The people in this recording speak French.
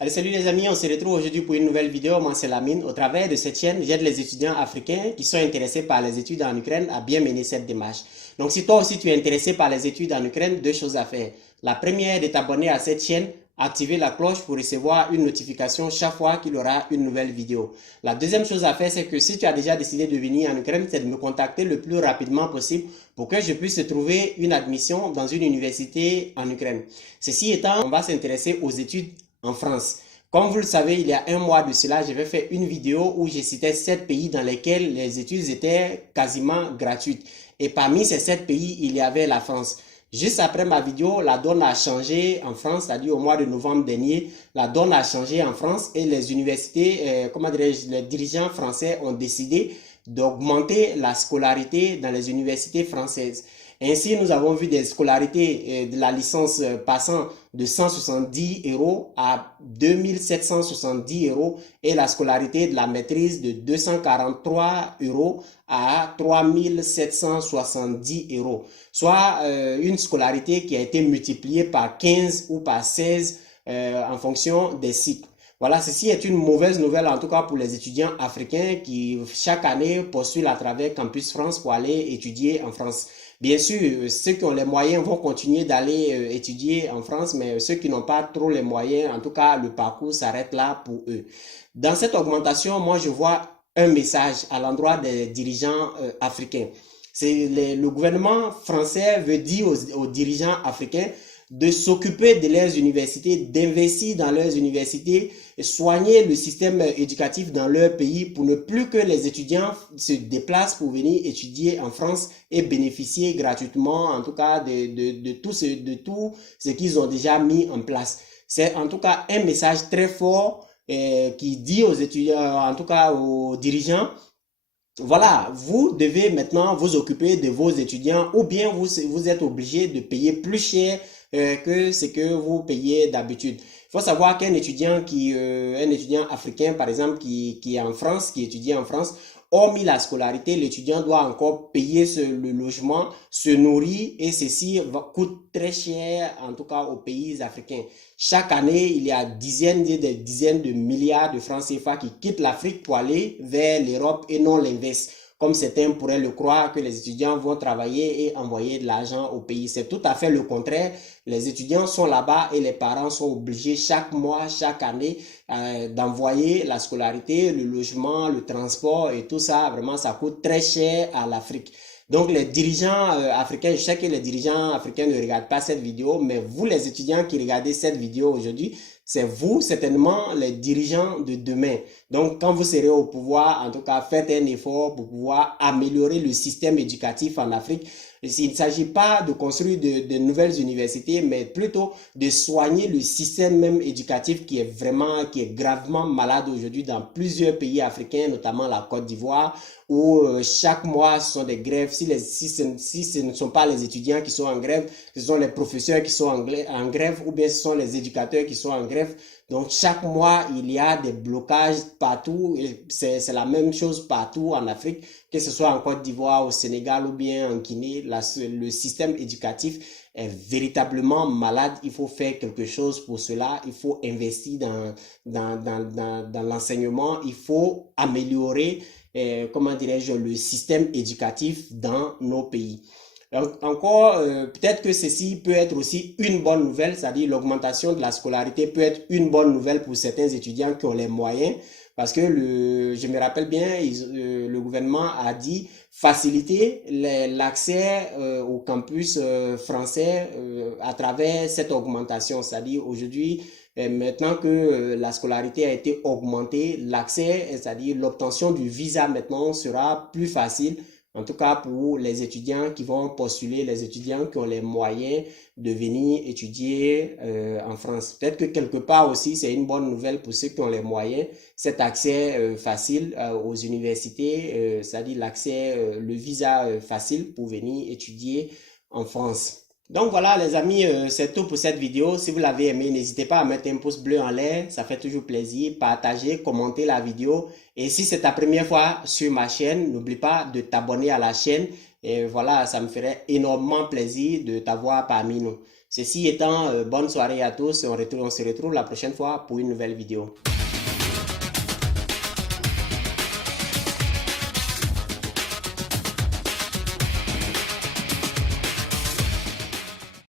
Allez, salut les amis, on se retrouve aujourd'hui pour une nouvelle vidéo. Moi, c'est Lamine. Au travers de cette chaîne, j'aide les étudiants africains qui sont intéressés par les études en Ukraine à bien mener cette démarche. Donc, si toi aussi tu es intéressé par les études en Ukraine, deux choses à faire. La première est de t'abonner à cette chaîne, activer la cloche pour recevoir une notification chaque fois qu'il y aura une nouvelle vidéo. La deuxième chose à faire, c'est que si tu as déjà décidé de venir en Ukraine, c'est de me contacter le plus rapidement possible pour que je puisse trouver une admission dans une université en Ukraine. Ceci étant, on va s'intéresser aux études en France. Comme vous le savez, il y a un mois de cela, j'avais fait une vidéo où je citais 7 pays dans lesquels les études étaient quasiment gratuites. Et parmi ces 7 pays, il y avait la France. Juste après ma vidéo, la donne a changé en France, c'est-à-dire au mois de novembre dernier, la donne a changé en France et les universités, comment dirais-je, les dirigeants français ont décidé d'augmenter la scolarité dans les universités françaises. Ainsi, nous avons vu des scolarités de la licence passant de 170 euros à 2770 euros et la scolarité de la maîtrise de 243 euros à 3770 euros, soit une scolarité qui a été multipliée par 15 ou par 16 en fonction des cycles. Voilà, ceci est une mauvaise nouvelle en tout cas pour les étudiants africains qui chaque année postulent à travers Campus France pour aller étudier en France. Bien sûr, ceux qui ont les moyens vont continuer d'aller étudier en France, mais ceux qui n'ont pas trop les moyens, en tout cas, le parcours s'arrête là pour eux. Dans cette augmentation, moi, je vois un message à l'endroit des dirigeants africains. Le gouvernement français veut dire aux dirigeants africains de s'occuper de leurs universités, d'investir dans leurs universités, soigner le système éducatif dans leur pays pour ne plus que les étudiants se déplacent pour venir étudier en France et bénéficier gratuitement, en tout cas, de tout ce qu'ils ont déjà mis en place. C'est en tout cas un message très fort qui dit aux étudiants, en tout cas aux dirigeants, voilà, vous devez maintenant vous occuper de vos étudiants ou bien vous êtes obligé de payer plus cher que ce que vous payez d'habitude. Il faut savoir qu'un étudiant un étudiant africain par exemple qui est en France, qui étudie en France, hormis la scolarité, l'étudiant doit encore payer le logement, se nourrir et ceci coûte très cher en tout cas aux pays africains. Chaque année, il y a des dizaines de milliards de francs CFA qui quittent l'Afrique pour aller vers l'Europe et non l'inverse. Comme certains pourraient le croire, que les étudiants vont travailler et envoyer de l'argent au pays. C'est tout à fait le contraire. Les étudiants sont là-bas et les parents sont obligés chaque mois, chaque année d'envoyer la scolarité, le logement, le transport et tout ça. Vraiment, ça coûte très cher à l'Afrique. Donc les dirigeants africains, je sais que les dirigeants africains ne regardent pas cette vidéo, mais vous les étudiants qui regardez cette vidéo aujourd'hui, c'est vous certainement les dirigeants de demain. Donc quand vous serez au pouvoir, en tout cas faites un effort pour pouvoir améliorer le système éducatif en Afrique. Il ne s'agit pas de construire de nouvelles universités, mais plutôt de soigner le système même éducatif qui est gravement malade aujourd'hui dans plusieurs pays africains, notamment la Côte d'Ivoire, où chaque mois ce sont des grèves. Si ce ne sont pas les étudiants qui sont en grève, ce sont les professeurs qui sont en grève, ou bien ce sont les éducateurs qui sont en grève. Donc chaque mois, il y a des blocages partout, et c'est la même chose partout en Afrique, que ce soit en Côte d'Ivoire, au Sénégal ou bien en Guinée. Le système éducatif est véritablement malade. Il faut faire quelque chose pour cela. Il faut investir dans l'enseignement. Il faut améliorer, comment dirais-je, le système éducatif dans nos pays. Encore, peut-être que ceci peut être aussi une bonne nouvelle, c'est-à-dire l'augmentation de la scolarité peut être une bonne nouvelle pour certains étudiants qui ont les moyens, parce que je me rappelle bien, le gouvernement a dit faciliter l'accès au campus français à travers cette augmentation, c'est-à-dire aujourd'hui, maintenant que la scolarité a été augmentée, l'accès, c'est-à-dire l'obtention du visa maintenant sera plus facile, en tout cas pour les étudiants qui vont postuler, les étudiants qui ont les moyens de venir étudier en France. Peut-être que quelque part aussi, c'est une bonne nouvelle pour ceux qui ont les moyens, cet accès facile aux universités, c'est-à-dire le visa facile pour venir étudier en France. Donc voilà les amis, c'est tout pour cette vidéo. Si vous l'avez aimé, n'hésitez pas à mettre un pouce bleu en l'air, ça fait toujours plaisir. Partagez, commentez la vidéo. Et si c'est ta première fois sur ma chaîne, n'oublie pas de t'abonner à la chaîne. Et voilà, ça me ferait énormément plaisir de t'avoir parmi nous. Ceci étant, bonne soirée à tous. On se retrouve la prochaine fois pour une nouvelle vidéo.